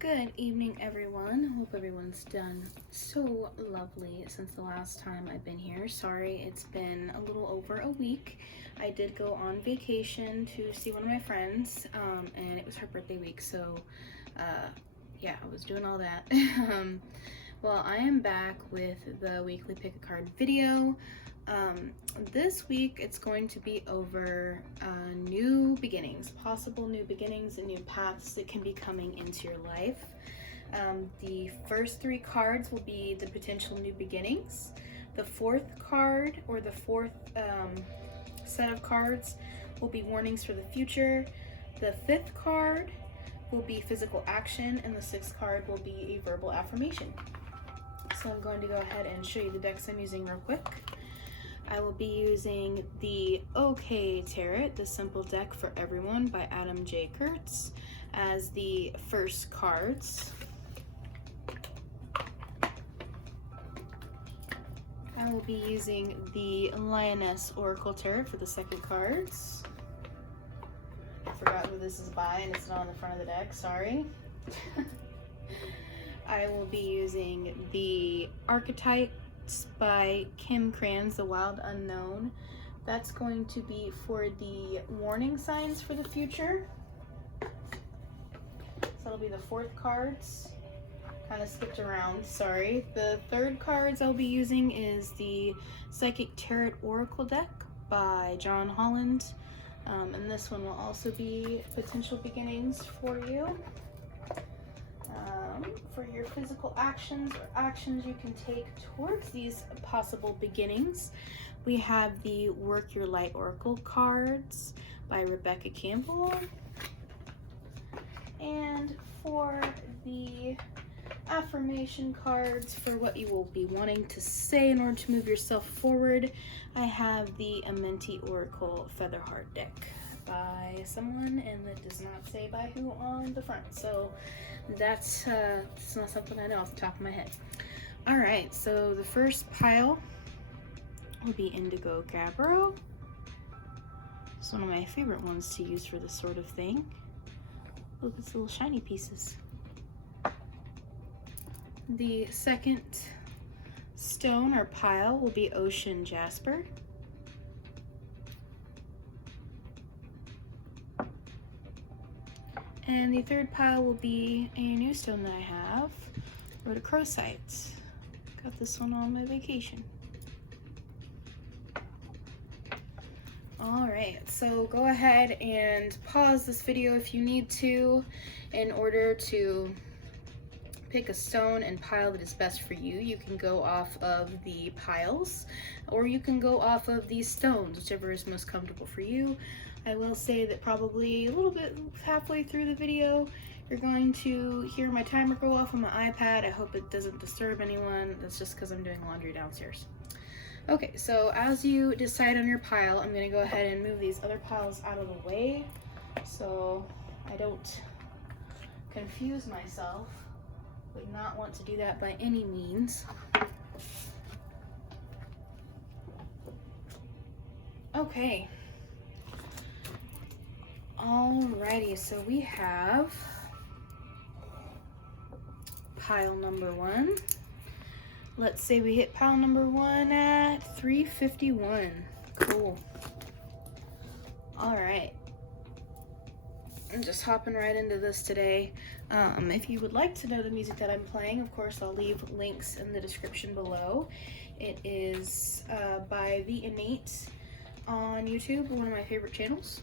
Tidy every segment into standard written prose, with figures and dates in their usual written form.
Good evening, everyone. Hope everyone's done so lovely since the last time I've been here. Sorry, it's been a little over a week. I did go on vacation to see one of my friends, and it was her birthday week, so yeah, I was doing all that. Well, I am back with the weekly pick a card video. This week it's going to be over new beginnings, possible new beginnings and new paths that can be coming into your life. The first three cards will be the potential new beginnings. The fourth card, or the fourth set of cards, will be warnings for the future. The fifth card will be physical action, and the sixth card will be a verbal affirmation. So I'm going to go ahead and show you the decks I'm using real quick. I will be using the OK Tarot, the Simple Deck for Everyone by Adam J. Kurtz, as the first cards. I will be using the Lioness Oracle Tarot for the second cards. I forgot who this is by and it's not on the front of the deck, sorry. I will be using the Archetypes by Kim Kranz, The Wild Unknown. That's going to be for the warning signs for the future. So that'll be the fourth cards. Kind of skipped around, sorry. The third cards I'll be using is the Psychic Tarot Oracle deck by John Holland. And this one will also be potential beginnings for you. For your physical actions or actions you can take towards these possible beginnings, we have the Work Your Light Oracle cards by Rebecca Campbell. And for the affirmation cards for what you will be wanting to say in order to move yourself forward, I have the Amenti Oracle Featherheart deck by someone, and that does not say by who on the front, so that's not something I know off the top of my head. All right, so the first pile will be Indigo Gabro. It's one of my favorite ones to use for this sort of thing. Look, it's little shiny pieces. The second stone or pile will be Ocean Jasper. And the third pile will be a new stone that I have, Rhodochrosite. Got this one on my vacation. Alright, so go ahead and pause this video if you need to in order to pick a stone and pile that is best for you. You can go off of the piles, or you can go off of these stones, whichever is most comfortable for you. I will say that probably a little bit halfway through the video, you're going to hear my timer go off on my iPad. I hope it doesn't disturb anyone. That's just because I'm doing laundry downstairs. Okay, so as you decide on your pile, I'm going to go ahead and move these other piles out of the way so I don't confuse myself. Would not want to do that by any means. Okay. Alrighty, so we have pile number one. Let's say we hit pile number one at 351. Cool. Alright. I'm just hopping right into this today. If you would like to know the music that I'm playing, of course, I'll leave links in the description below. It is by The Innate on YouTube, one of my favorite channels.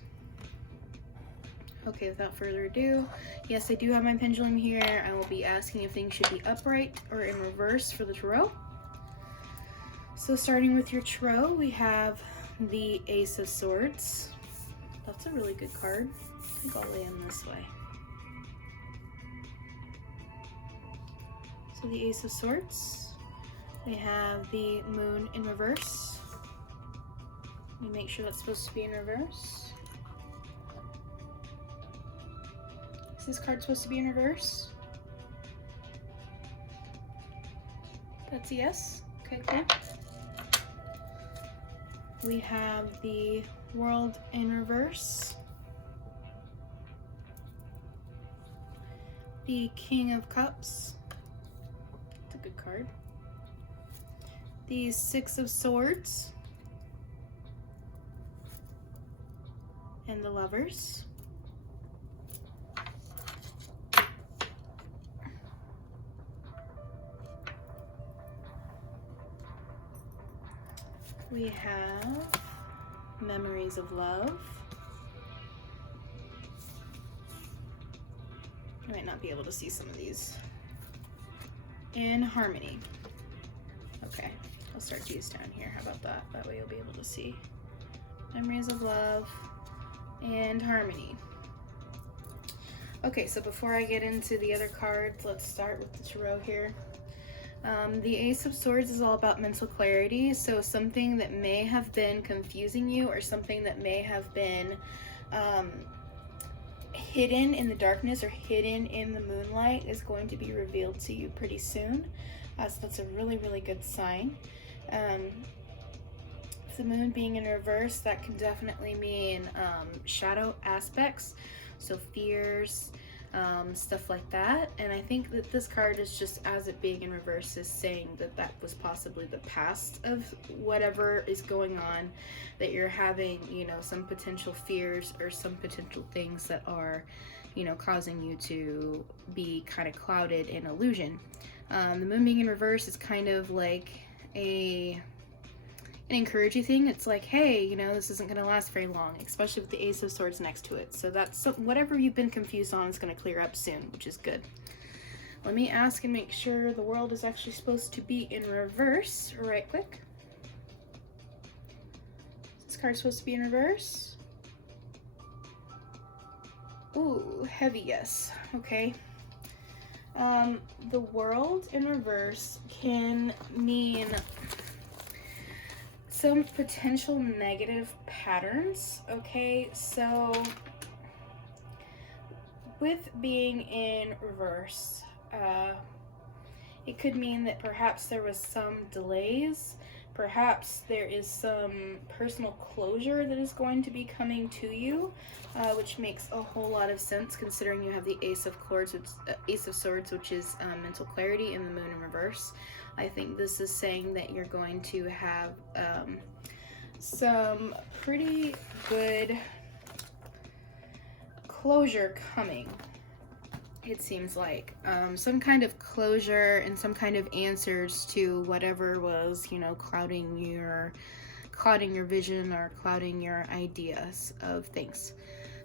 Okay, without further ado, yes, I do have my pendulum here. I will be asking if things should be upright or in reverse for the tarot. So starting with your tarot, we have the Ace of Swords. That's a really good card. I think I'll lay him this way. So the Ace of Swords. We have the Moon in reverse. Let me make sure that's supposed to be in reverse. Is this card supposed to be in reverse? That's a yes. Okay, cool. We have the World in reverse. the King of Cups. It's a good card. The Six of Swords. And the Lovers. We have Memories of Love. I might not be able to see some of these. And Harmony. Okay, I'll start these down here. How about that? That way you'll be able to see. Memories of Love and Harmony. Okay, so before I get into the other cards, let's start with the tarot here. The Ace of Swords is all about mental clarity, so something that may have been confusing you or something that may have been hidden in the darkness or hidden in the moonlight is going to be revealed to you pretty soon. So that's a really, really good sign. The moon being in reverse, that can definitely mean shadow aspects, so fears, stuff like that. And I think that this card is just, as it being in reverse, is saying that that was possibly the past of whatever is going on, that you're having, you know, some potential fears or some potential things that are, you know, causing you to be kind of clouded in illusion. The moon being in reverse is kind of like an encouraging thing. It's like, hey, you know, this isn't going to last very long, especially with the Ace of Swords next to it. So that's whatever you've been confused on is going to clear up soon, which is good. Let me ask and make sure the world is actually supposed to be in reverse right quick. This card's supposed to be in reverse. Ooh, heavy yes. Okay. The world in reverse can mean some potential negative patterns. Okay, so with being in reverse, it could mean that perhaps there was some delays, perhaps there is some personal closure that is going to be coming to you, which makes a whole lot of sense considering you have the Ace of Swords, which is mental clarity, and the moon in reverse. I think this is saying that you're going to have some pretty good closure coming. It seems like some kind of closure and some kind of answers to whatever was, you know, clouding your vision or clouding your ideas of things.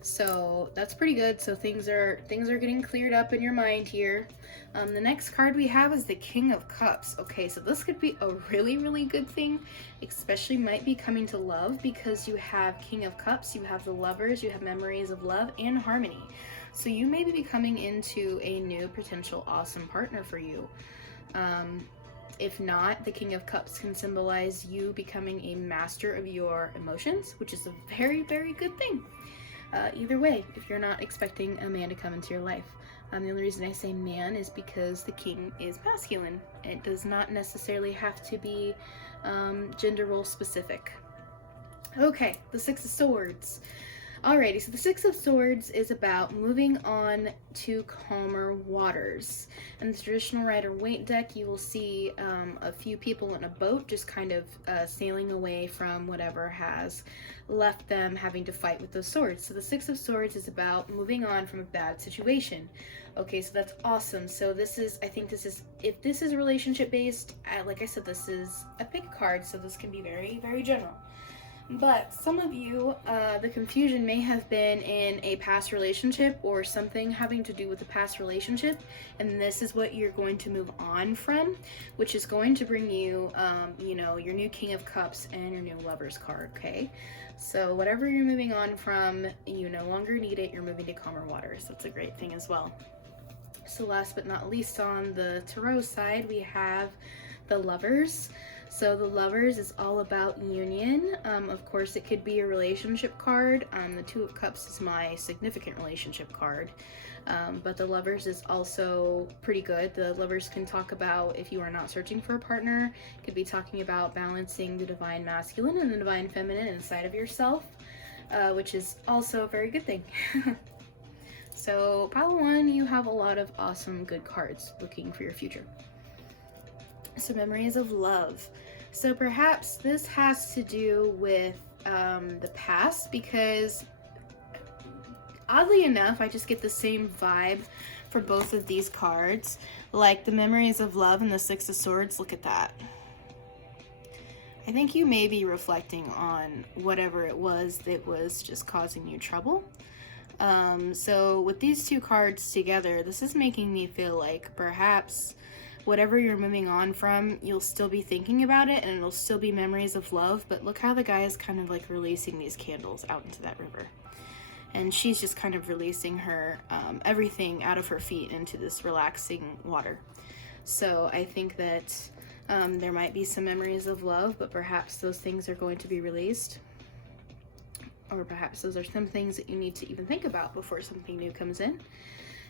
So that's pretty good. So things are getting cleared up in your mind here. The next card we have is the King of Cups. Okay, so this could be a really, really good thing, especially might be coming to love, because you have King of Cups, you have the Lovers, you have Memories of Love, and Harmony. So you may be coming into a new potential awesome partner for you. If not, the King of Cups can symbolize you becoming a master of your emotions, which is a very, very good thing. Either way, if you're not expecting a man to come into your life. The only reason I say man is because the king is masculine. It does not necessarily have to be gender role specific. Okay, the Six of Swords. Alrighty, so the Six of Swords is about moving on to calmer waters. In the traditional Rider-Waite deck, you will see a few people in a boat just kind of sailing away from whatever has left them having to fight with those swords. So the Six of Swords is about moving on from a bad situation. Okay, so that's awesome. So this is, I think this is, if this is relationship based, like I said, this is a pick card, so this can be very, very general. But some of you, the confusion may have been in a past relationship or something having to do with a past relationship, and this is what you're going to move on from, which is going to bring you, you know, your new King of Cups and your new Lovers card, okay? So whatever you're moving on from, you no longer need it, you're moving to calmer waters. That's a great thing as well. So last but not least, on the tarot side, we have the Lovers. So the Lovers is all about union. Of course, it could be a relationship card. The Two of Cups is my significant relationship card. But the Lovers is also pretty good. The Lovers can talk about, if you are not searching for a partner, could be talking about balancing the divine masculine and the divine feminine inside of yourself, which is also a very good thing. So pile one, you have a lot of awesome good cards looking for your future. So memories of love. So perhaps this has to do with the past, because oddly enough, I just get the same vibe for both of these cards. Like the memories of love and the Six of Swords, look at that. I think you may be reflecting on whatever it was that was just causing you trouble. So with these two cards together, this is making me feel like perhaps whatever you're moving on from, you'll still be thinking about it and it'll still be memories of love, but look how the guy is kind of like releasing these candles out into that river. And she's just kind of releasing her, everything out of her feet into this relaxing water. So I think that there might be some memories of love, but perhaps those things are going to be released. Or perhaps those are some things that you need to even think about before something new comes in.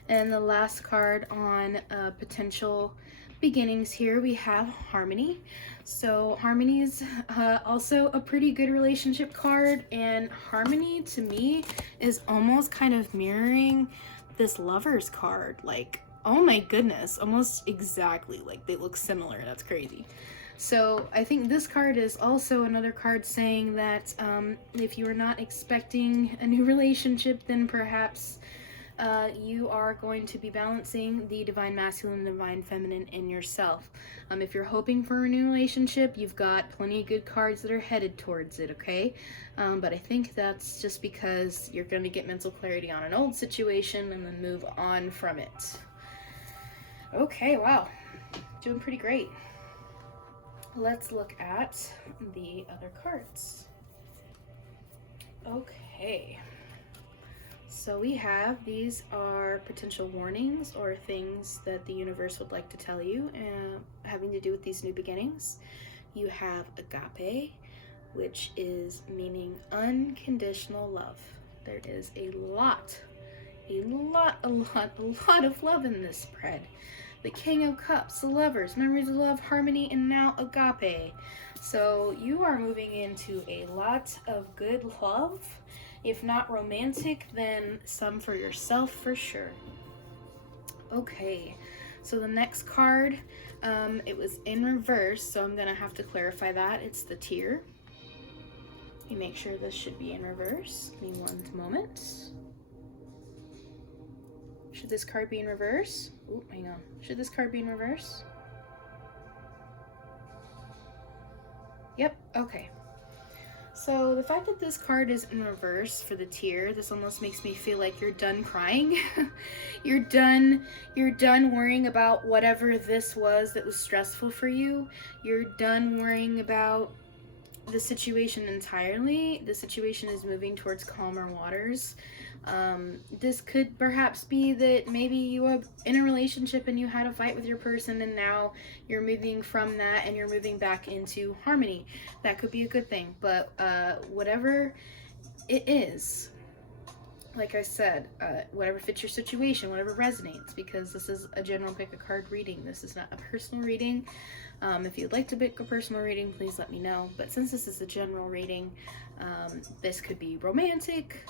And the last card on potential beginnings here, we have Harmony. So Harmony is also a pretty good relationship card, and Harmony to me is almost kind of mirroring this Lovers card. Like, oh my goodness, almost exactly, like they look similar. That's crazy. So I think this card is also another card saying that if you are not expecting a new relationship, then perhaps you are going to be balancing the divine masculine and divine feminine in yourself. If you're hoping for a new relationship, you've got plenty of good cards that are headed towards it, okay? But I think that's just because you're going to get mental clarity on an old situation and then move on from it. Okay, wow. Doing pretty great. Let's look at the other cards. Okay. So we have, these are potential warnings or things that the universe would like to tell you having to do with these new beginnings. You have agape, which is meaning unconditional love. There is a lot of love in this spread. The King of Cups, the Lovers, memories of love, harmony, and now agape. So you are moving into a lot of good love. If not romantic, then some for yourself for sure. Okay, so the next card, it was in reverse, so I'm gonna have to clarify that. It's the Tear. Let me make sure this should be in reverse. Give me one moment. Should this card be in reverse? Ooh, hang on. Should this card be in reverse? Yep, okay. So the fact that this card is in reverse for the Tear, this almost makes me feel like you're done crying. You're done worrying about whatever this was that was stressful for you. You're done worrying about the situation entirely. The situation is moving towards calmer waters. This could perhaps be that maybe you were in a relationship and you had a fight with your person, and now you're moving from that and you're moving back into harmony. That could be a good thing, but whatever it is, like I said, whatever fits your situation, whatever resonates, because this is a general pick a card reading. This is not a personal reading. If you'd like to pick a personal reading, please let me know. But since this is a general reading, this could be romantic,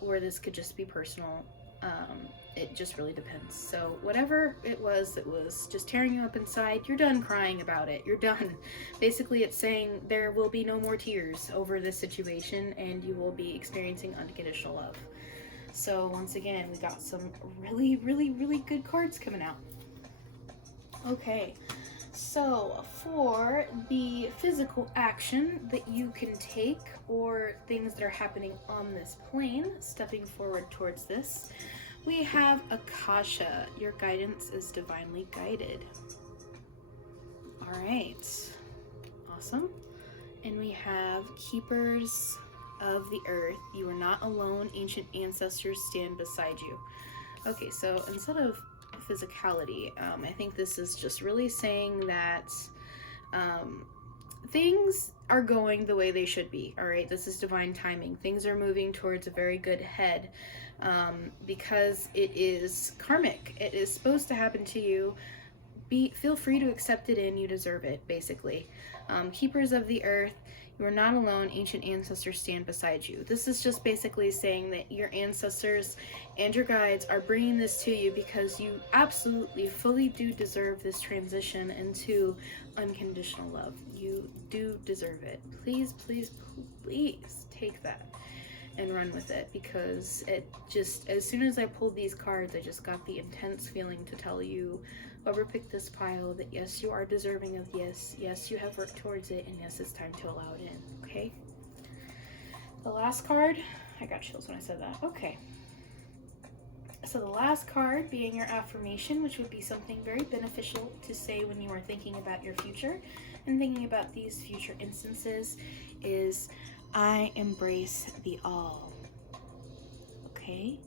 or this could just be personal. It just really depends. So whatever it was that was just tearing you up inside, you're done crying about it. You're done. Basically, it's saying there will be no more tears over this situation, and you will be experiencing unconditional love. So once again, we got some really good cards coming out. Okay. So for the physical action that you can take, or things that are happening on this plane, stepping forward towards this, we have Akasha. Your guidance is divinely guided. All right, awesome. And we have Keepers of the Earth. You are not alone. Ancient ancestors stand beside you. Okay, so instead of physicality, I think this is just really saying that things are going the way they should be. All right, this is divine timing. Things are moving towards a very good head, because it is karmic. It is supposed to happen to you. Feel free to accept it in. You deserve it, basically. Keepers of the Earth, You are not alone. Ancient ancestors stand beside you. This is just basically saying that your ancestors and your guides are bringing this to you because you absolutely fully do deserve this transition into unconditional love. You do deserve it. Please, please, please take that and run with it, because it just, as soon as I pulled these cards, I just got the intense feeling to tell you, whoever picked this pile, that yes, you are deserving of yes, yes, you have worked towards it, and yes, it's time to allow it in, okay? The last card, I got chills when I said that, okay. So the last card being your affirmation, which would be something very beneficial to say when you are thinking about your future and thinking about these future instances, is I embrace the all. Okay?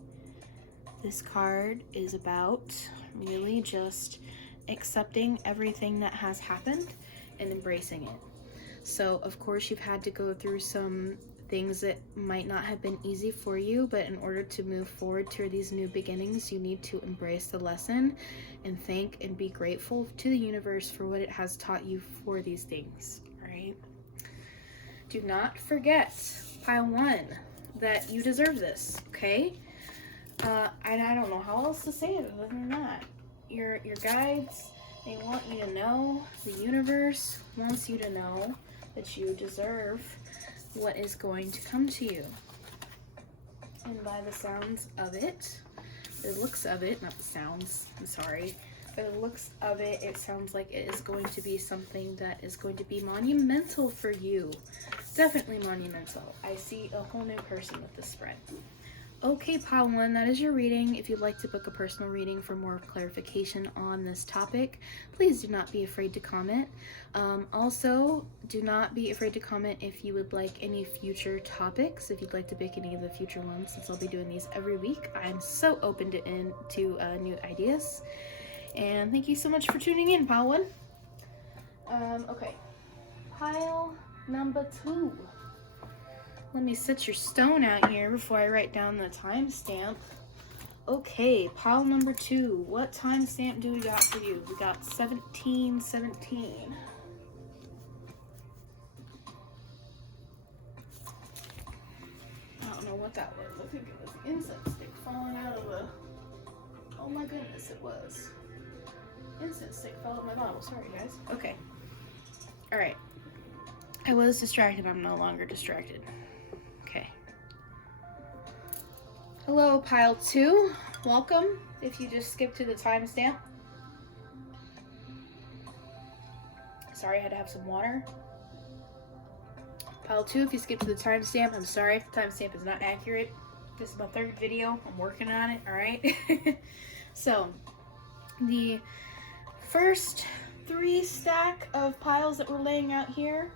This card is about really just accepting everything that has happened and embracing it. So, of course, you've had to go through some things that might not have been easy for you, but in order to move forward to these new beginnings, you need to embrace the lesson and thank and be grateful to the universe for what it has taught you for these things, all right? Do not forget, pile 1, that you deserve this, okay? And I don't know how else to say it other than that. Your guides, they want you to know, the universe wants you to know that you deserve what is going to come to you. And by the sounds of it, the looks of it, not the sounds, I'm sorry, by the looks of it, it sounds like it is going to be something that is going to be monumental for you. Definitely monumental. I see a whole new person with this spread. Okay, pile 1, that is your reading. If you'd like to book a personal reading for more clarification on this topic, please do not be afraid to comment. Also, do not be afraid to comment if you would like any future topics, if you'd like to pick any of the future ones, since I'll be doing these every week. I'm so open to new ideas. And thank you so much for tuning in, pile 1. Okay, pile number 2. Let me set your stone out here before I write down the timestamp. Okay, pile number 2. What timestamp do we got for you? We got 1717. I don't know what that was. I think it was the incense stick falling out of the... Oh my goodness, it was. Incense stick fell out of my bottle. Sorry, guys. Okay. Alright. I was distracted. I'm no longer distracted. Okay. Hello, pile 2. Welcome. If you just skipped to the timestamp. Sorry, I had to have some water. Pile 2, if you skipped to the timestamp, I'm sorry if the timestamp is not accurate. This is my 3rd video. I'm working on it, alright? So, the first 3 stack of piles that we're laying out here,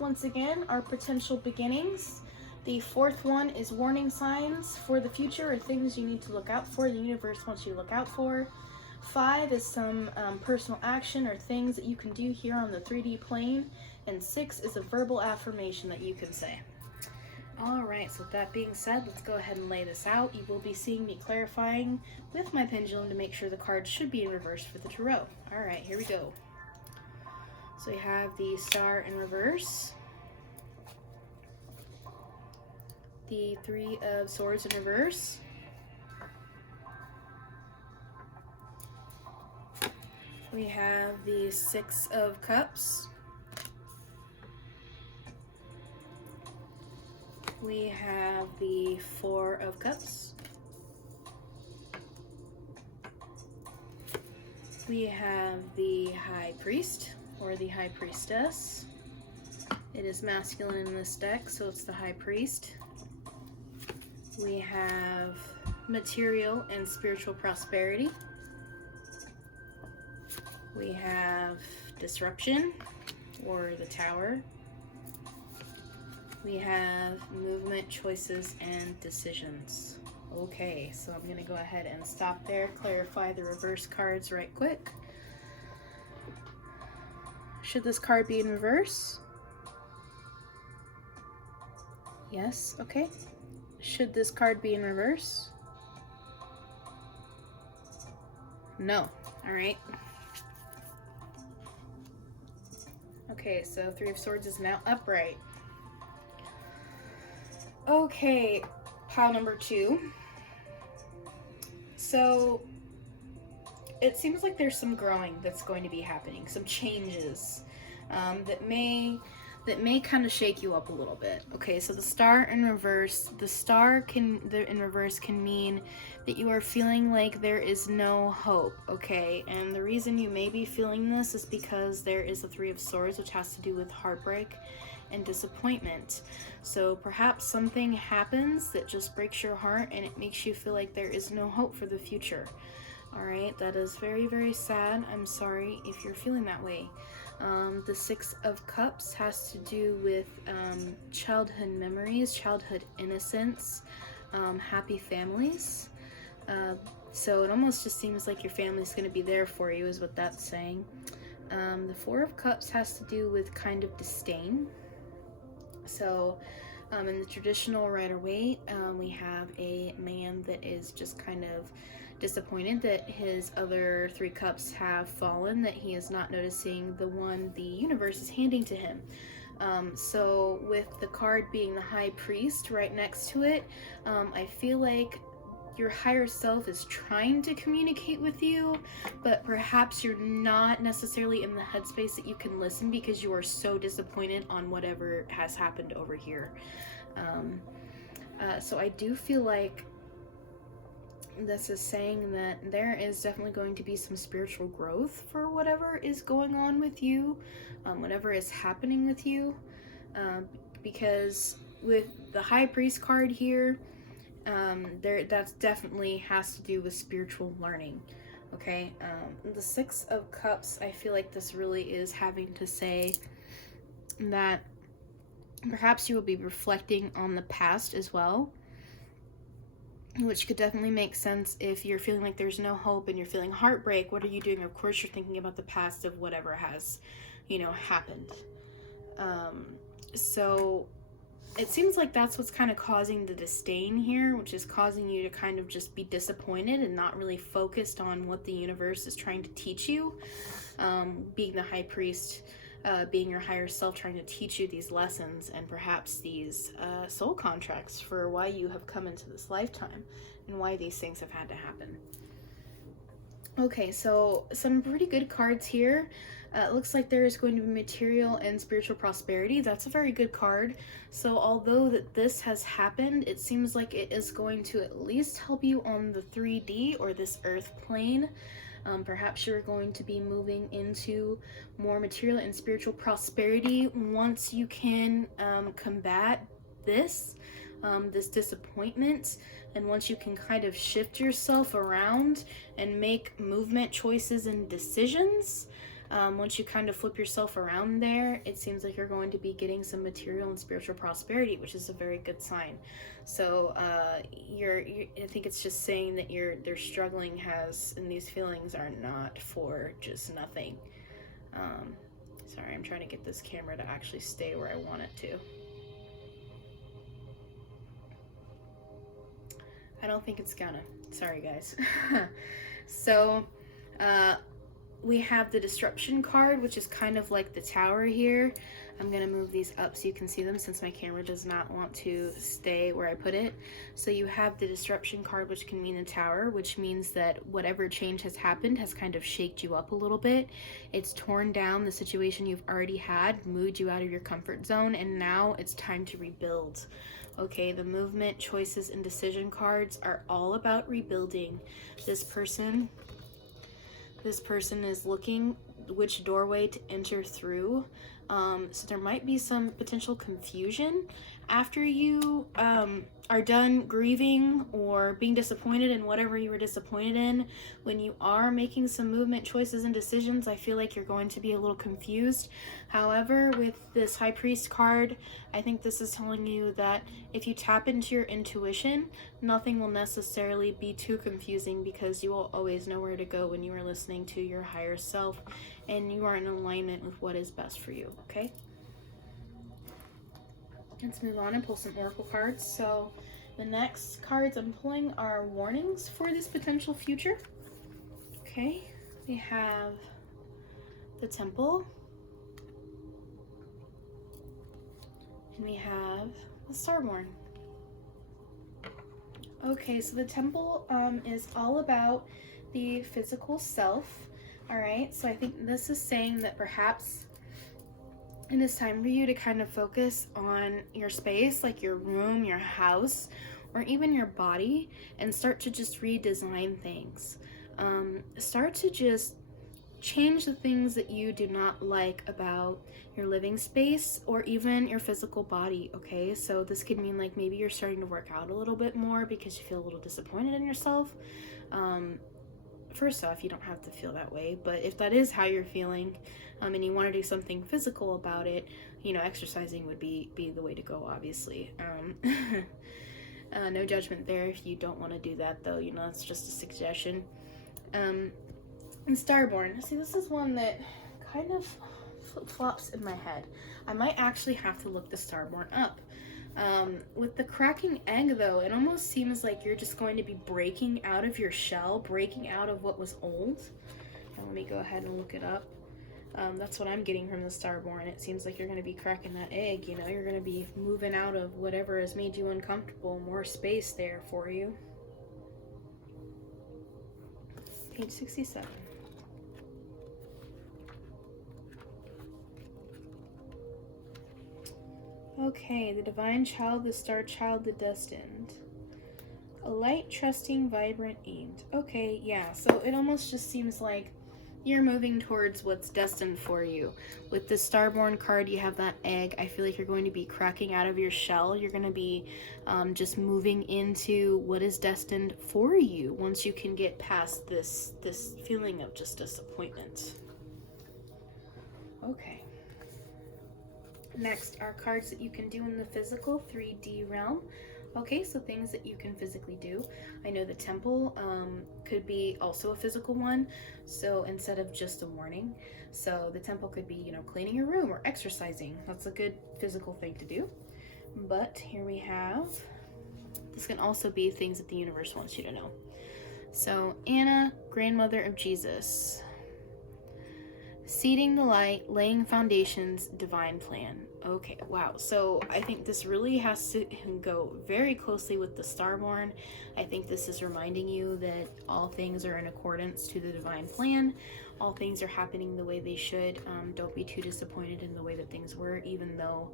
once again, are potential beginnings. The 4th one is warning signs for the future, or things you need to look out for, the universe wants you to look out for. 5 is some personal action or things that you can do here on the 3D plane. And 6 is a verbal affirmation that you can say. Alright, so with that being said, let's go ahead and lay this out. You will be seeing me clarifying with my pendulum to make sure the cards should be in reverse for the tarot. Alright, here we go. So we have the Star in reverse, the 3 of Swords in reverse, we have the 6 of Cups, we have the 4 of Cups, we have the High Priest, or the High Priestess. It is masculine in this deck, so it's the High Priest. We have material and spiritual prosperity. We have disruption, or the Tower. We have movement, choices, and decisions. Okay, so I'm gonna go ahead and stop there, clarify the reverse cards right quick. Should this card be in reverse? Yes, okay. Should this card be in reverse? No. Alright. Okay, so 3 of Swords is now upright. Okay, pile number 2. So it seems like there's some growing that's going to be happening, some changes that may kind of shake you up a little bit. Okay, so the star in reverse, in reverse can mean that you are feeling like there is no hope. Okay, and the reason you may be feeling this is because there is the 3 of Swords, which has to do with heartbreak and disappointment. So perhaps something happens that just breaks your heart and it makes you feel like there is no hope for the future. All right, that is very, very sad. I'm sorry if you're feeling that way. The 6 of Cups has to do with childhood memories, childhood innocence, happy families. So it almost just seems like your family's going to be there for you, is what that's saying. The 4 of Cups has to do with kind of disdain. So in the traditional Rider-Waite, we have a man that is just kind of disappointed that his other 3 cups have fallen, that he is not noticing the one the universe is handing to him. So with the card being the High Priest right next to it, I feel like your higher self is trying to communicate with you, but perhaps you're not necessarily in the headspace that you can listen because you are so disappointed on whatever has happened over here. So I do feel like this is saying that there is definitely going to be some spiritual growth for whatever is going on with you, whatever is happening with you, because with the High Priest card here, that's definitely has to do with spiritual learning. Okay, the 6 of Cups, I feel like this really is having to say that perhaps you will be reflecting on the past as well, which could definitely make sense if you're feeling like there's no hope and you're feeling heartbreak. What are you doing? Of course you're thinking about the past of whatever has, happened. So it seems like that's what's kind of causing the disdain here, which is causing you to kind of just be disappointed and not really focused on what the universe is trying to teach you. Being the High Priest, being your higher self trying to teach you these lessons and perhaps these soul contracts for why you have come into this lifetime and why these things have had to happen. Okay, so some pretty good cards here. It looks like there is going to be material and spiritual prosperity. That's a very good card. So although that this has happened, it seems like it is going to at least help you on the 3D or this earth plane. Perhaps you're going to be moving into more material and spiritual prosperity once you can combat this disappointment, and once you can kind of shift yourself around and make movement choices and decisions. Once you kind of flip yourself around there, it seems like you're going to be getting some material and spiritual prosperity, which is a very good sign. So I think it's just saying that their struggling and these feelings are not for just nothing. Sorry, I'm trying to get this camera to actually stay where I want it to. I don't think it's gonna. Sorry, guys. So, we have the Disruption card, which is kind of like the Tower here. I'm going to move these up so you can see them since my camera does not want to stay where I put it. So you have the Disruption card, which can mean the Tower, which means that whatever change has happened has kind of shaked you up a little bit. It's torn down the situation you've already had, moved you out of your comfort zone, and now it's time to rebuild. Okay, the Movement, Choices, and Decision cards are all about rebuilding. This person is looking which doorway to enter through. So there might be some potential confusion after you are done grieving or being disappointed in whatever you were disappointed in. When you are making some movement choices and decisions, I feel like you're going to be a little confused. However, with this High Priest card, I think this is telling you that if you tap into your intuition, nothing will necessarily be too confusing because you will always know where to go when you are listening to your higher self and you are in alignment with what is best for you, okay? Let's move on and pull some oracle cards. So the next cards I'm pulling are warnings for this potential future. Okay, we have the Temple, and we have the Starborn. Okay, so the temple is all about the physical self. All right, so I think this is saying that perhaps it is time for you to kind of focus on your space, like your room, your house, or even your body, and start to just redesign things. Start to just change the things that you do not like about your living space or even your physical body, okay? So this could mean like maybe you're starting to work out a little bit more because you feel a little disappointed in yourself. First off, you don't have to feel that way, but if that is how you're feeling, and you want to do something physical about it, exercising would be the way to go, obviously. No judgment there if you don't want to do that, though. It's just a suggestion. And Starborn. See, this is one that kind of flip-flops in my head. I might actually have to look the Starborn up. With the cracking egg, though, it almost seems like you're just going to be breaking out of your shell, breaking out of what was old. And let me go ahead and look it up. That's what I'm getting from the Starborn. It seems like you're going to be cracking that egg, you're going to be moving out of whatever has made you uncomfortable, more space there for you. Page 67. Okay, the divine child, the star child, the destined. A light, trusting, vibrant, aimed. Okay, yeah, so it almost just seems like you're moving towards what's destined for you. With the Starborn card, you have that egg. I feel like you're going to be cracking out of your shell. You're going to be just moving into what is destined for you once you can get past this feeling of just disappointment. Okay. Next are cards that you can do in the physical 3D realm. Okay, so things that you can physically do. I know the temple could be also a physical one, so instead of just a warning. So the temple could be, cleaning your room or exercising. That's a good physical thing to do. But here we have, this can also be things that the universe wants you to know. So Anna, grandmother of Jesus. Seeding the light, laying foundations, divine plan. Okay, wow. So I think this really has to go very closely with the Starborn. I think this is reminding you that all things are in accordance to the divine plan. All things are happening the way they should. Don't be too disappointed in the way that things were, even though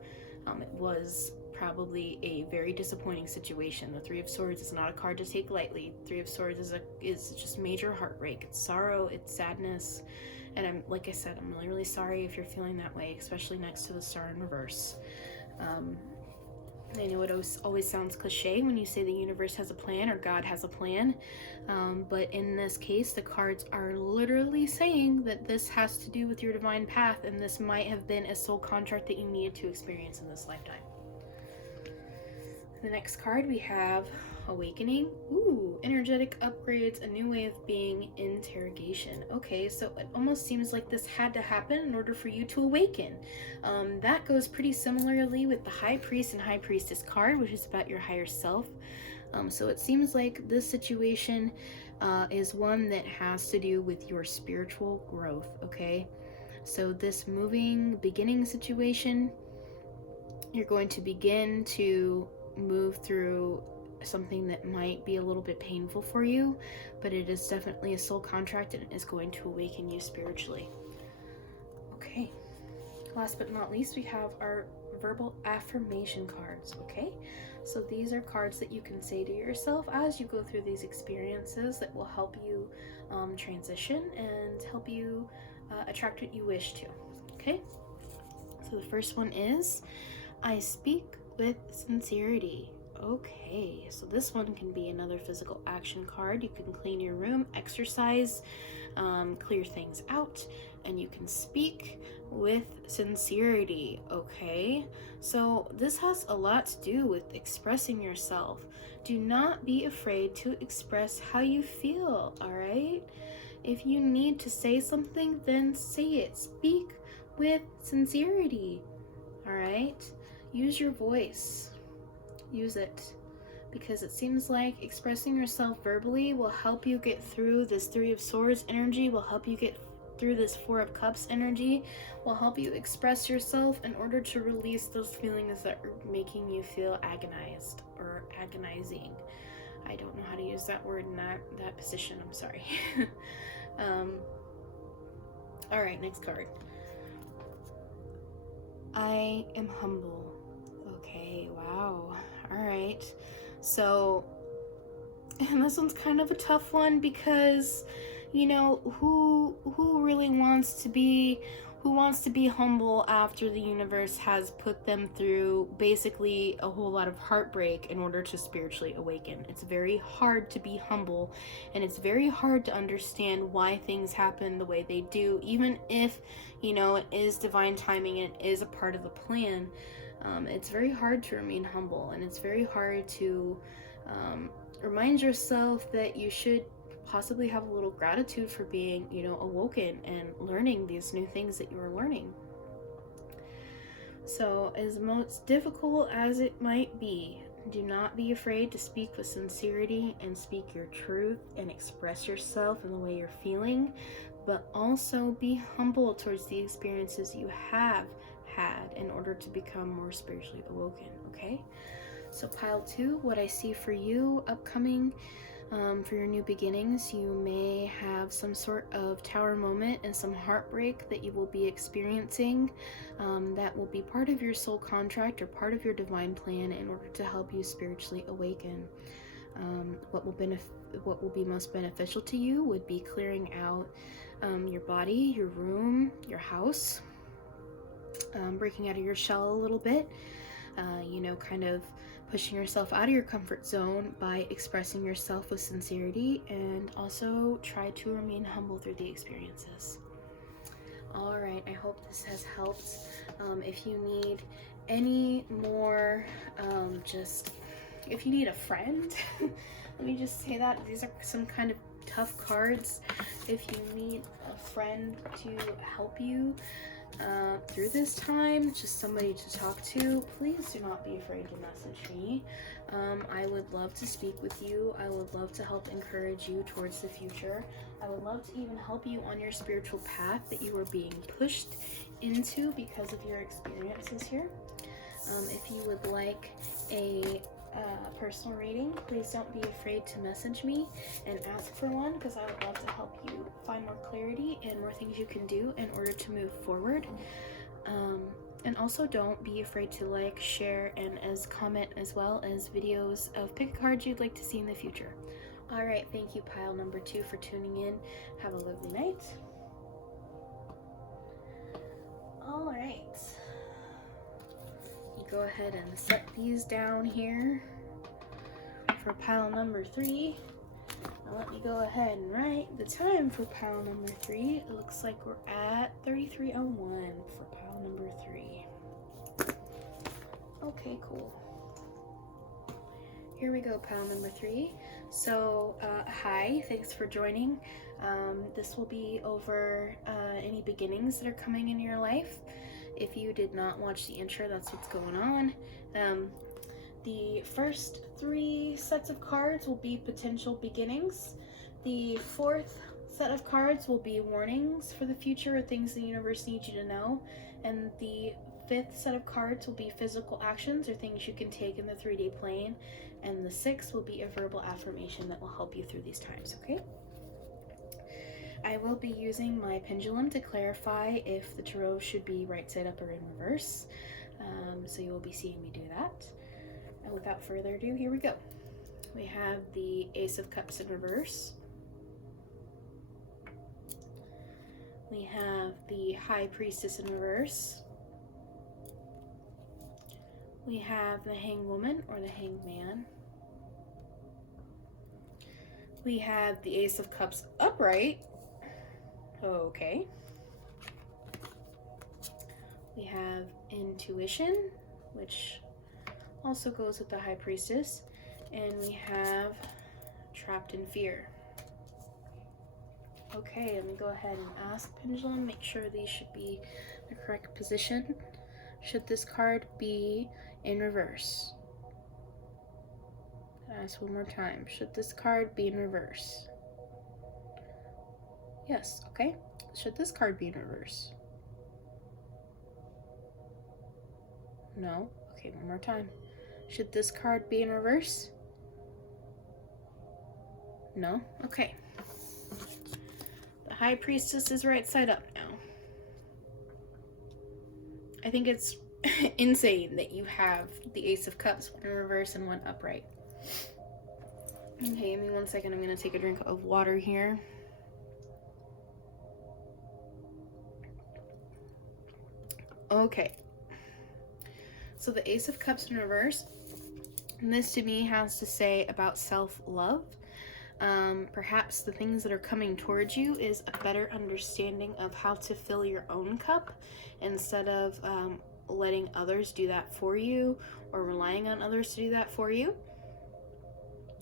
it was probably a very disappointing situation. The Three of Swords is not a card to take lightly. Three of Swords is just major heartbreak. It's sorrow, it's sadness. And like I said, I'm really, really sorry if you're feeling that way, especially next to the star in reverse. I know it always sounds cliche when you say the universe has a plan or God has a plan, but in this case, the cards are literally saying that this has to do with your divine path, and this might have been a soul contract that you needed to experience in this lifetime. The next card we have Awakening. Ooh, energetic upgrades, a new way of being, interrogation. Okay, so it almost seems like this had to happen in order for you to awaken. That goes pretty similarly with the High Priest and High Priestess card, which is about your higher self. So it seems like this situation is one that has to do with your spiritual growth, okay? So this beginning situation, you're going to begin to move through something that might be a little bit painful for you, but it is definitely a soul contract and it is going to awaken you spiritually. Okay, last but not least, we have our verbal affirmation cards. Okay, so these are cards that you can say to yourself as you go through these experiences that will help you transition and help you attract what you wish to. Okay, so the first one is, I speak with sincerity. Okay, so this one can be another physical action card. You can clean your room, exercise, clear things out, and you can speak with sincerity. Okay, so this has a lot to do with expressing yourself. Do not be afraid to express how you feel, all right? If you need to say something, then say it. Speak with sincerity, all right? Use your voice. Use it, because it seems like expressing yourself verbally will help you get through this Three of Swords energy, will help you get through this Four of Cups energy, will help you express yourself in order to release those feelings that are making you feel agonized or agonizing. I don't know how to use that word in that position. I'm sorry. All right, next card. I am humble. Okay, wow. All right. So, and this one's kind of a tough one because, you know, who really wants to be humble after the universe has put them through basically a whole lot of heartbreak in order to spiritually awaken? It's very hard to be humble, and it's very hard to understand why things happen the way they do, even if, you know, it is divine timing and it is a part of the plan. It's very hard to remain humble, and it's very hard to remind yourself that you should possibly have a little gratitude for being, you know, awoken and learning these new things that you are learning. So, as most difficult as it might be, do not be afraid to speak with sincerity and speak your truth and express yourself in the way you're feeling, but also be humble towards the experiences you have had in order to become more spiritually awoken, okay? So pile 2, what I see for you upcoming for your new beginnings, you may have some sort of tower moment and some heartbreak that you will be experiencing that will be part of your soul contract or part of your divine plan in order to help you spiritually awaken. What will be most beneficial to you would be clearing out your body, your room, your house, breaking out of your shell a little bit, you know, kind of pushing yourself out of your comfort zone by expressing yourself with sincerity, and also try to remain humble through the experiences. All right, I hope this has helped. If you need any more, if you need a friend, let me just say that these are some kind of tough cards. If you need a friend to help you through this time, just somebody to talk to, please do not be afraid to message me. I would love to speak with you. I would love to help encourage you towards the future. I would love to even help you on your spiritual path that you are being pushed into because of your experiences here. If you would like a personal reading, please don't be afraid to message me and ask for one, because I would love to help you find more clarity and more things you can do in order to move forward. And also don't be afraid to like, share, and comment as well as videos of pick a card you'd like to see in the future. All right, thank you pile number 2 for tuning in. Have a lovely night. All right, you go ahead and set these down here for pile number 3. Now let me go ahead and write the time for pile number 3. It looks like we're at 33:01 for pile number 3. Okay, cool. Here we go, pile number 3. So, hi, thanks for joining. This will be over any beginnings that are coming in your life. If you did not watch the intro, that's what's going on. The first 3 sets of cards will be potential beginnings. The 4th set of cards will be warnings for the future or things the universe needs you to know. And the 5th set of cards will be physical actions or things you can take in the 3D plane. And the 6th will be a verbal affirmation that will help you through these times, okay? I will be using my pendulum to clarify if the tarot should be right side up or in reverse. So you will be seeing me do that. And without further ado, here we go. We have the Ace of Cups in reverse. We have the High Priestess in reverse. We have the Hanged Woman or the Hanged Man. We have the Ace of Cups upright. Okay. We have Intuition, which also goes with the High Priestess. And we have Trapped in Fear. Okay, let me go ahead and ask Pendulum, make sure these should be the correct position. Should this card be in reverse? Ask one more time. Should this card be in reverse? Yes, okay. Should this card be in reverse? No? Okay, one more time. Should this card be in reverse? No? Okay. The High Priestess is right side up now. I think it's insane that you have the Ace of Cups, one in reverse and one upright. Okay, give me 1 second. I'm going to take a drink of water here. Okay. So the Ace of Cups in reverse, this to me has to say about self-love. Perhaps the things that are coming towards you is a better understanding of how to fill your own cup instead of letting others do that for you or relying on others to do that for you,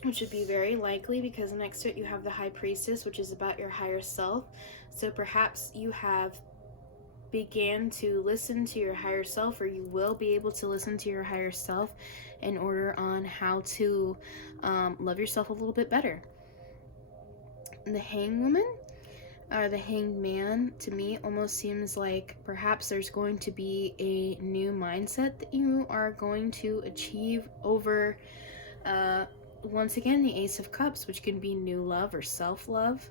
which would be very likely because next to it you have the High Priestess, which is about your higher self. So perhaps you have began to listen to your higher self, or you will be able to listen to your higher self in order on how to love yourself a little bit better. The Hanged Woman or the Hanged Man to me almost seems like perhaps there's going to be a new mindset that you are going to achieve over once again the Ace of Cups, which can be new love or self-love.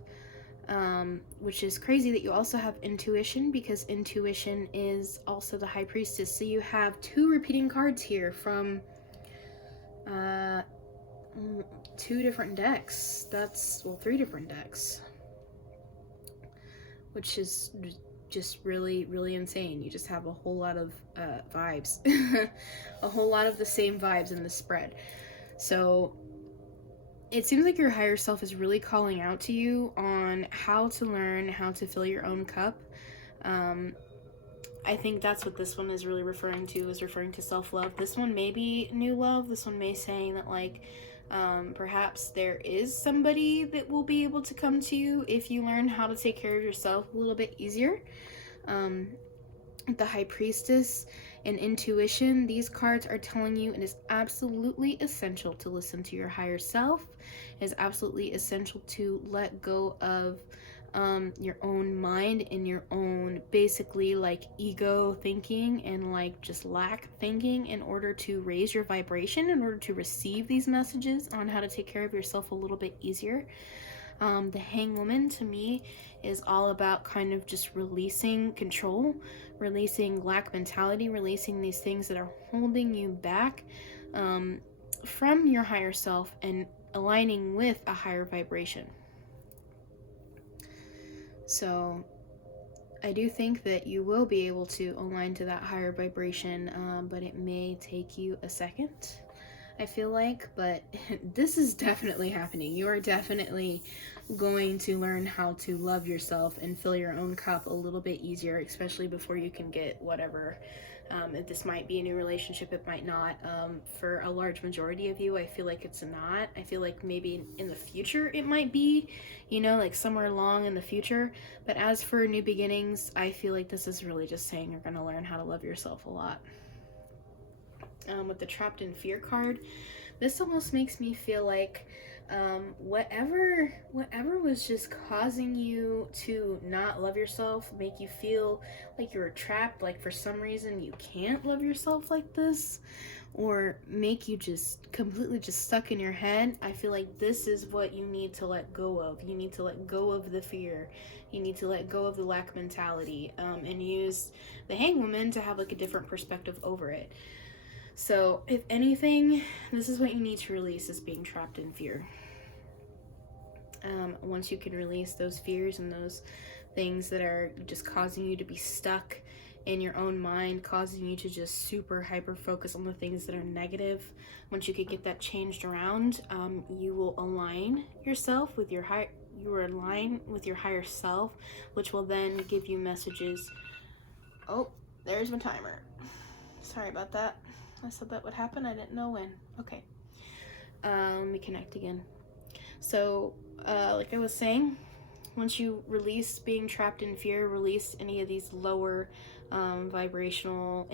Which is crazy that you also have intuition, because intuition is also the High Priestess. So you have two repeating cards here from 2 different decks. Well, 3 different decks, which is just really, really insane. You just have a whole lot of vibes, a whole lot of the same vibes in the spread. So it seems like your higher self is really calling out to you on how to learn how to fill your own cup. I think that's what this one is really referring to self-love. This one may be new love. This one may saying that, like, perhaps there is somebody that will be able to come to you if you learn how to take care of yourself a little bit easier. The High Priestess and intuition, these cards are telling you it is absolutely essential to listen to your higher self. It is absolutely essential to let go of your own mind and your own basically like ego thinking and like just lack thinking in order to raise your vibration, in order to receive these messages on how to take care of yourself a little bit easier. The Hanged Woman to me is all about kind of just releasing control, releasing lack mentality, releasing these things that are holding you back from your higher self and aligning with a higher vibration. So I do think that you will be able to align to that higher vibration, but it may take you a second, I feel like, but this is definitely happening. You are definitely going to learn how to love yourself and fill your own cup a little bit easier, especially before you can get whatever. This might be a new relationship, it might not. For a large majority of you, I feel like it's not. I feel like maybe in the future it might be, you know, like somewhere along in the future. But as for new beginnings, I feel like this is really just saying you're going to learn how to love yourself a lot. With the Trapped in Fear card, this almost makes me feel like whatever was just causing you to not love yourself, make you feel like you're trapped, like for some reason you can't love yourself like this, or make you just completely just stuck in your head, I feel like this is what you need to let go of. You need to let go of the fear. You need to let go of the lack mentality, and use the Hanged Woman to have like a different perspective over it. So if anything, this is what you need to release, is being trapped in fear. Once you can release those fears and those things that are just causing you to be stuck in your own mind, causing you to just super hyper focus on the things that are negative, once you could get that changed around, you will align yourself with your higher self, which will then give you messages. Oh, there's my timer. Sorry about that. I said that would happen. I didn't know when. Okay. Let me connect again. So, like I was saying, once you release being trapped in fear, release any of these lower vibrational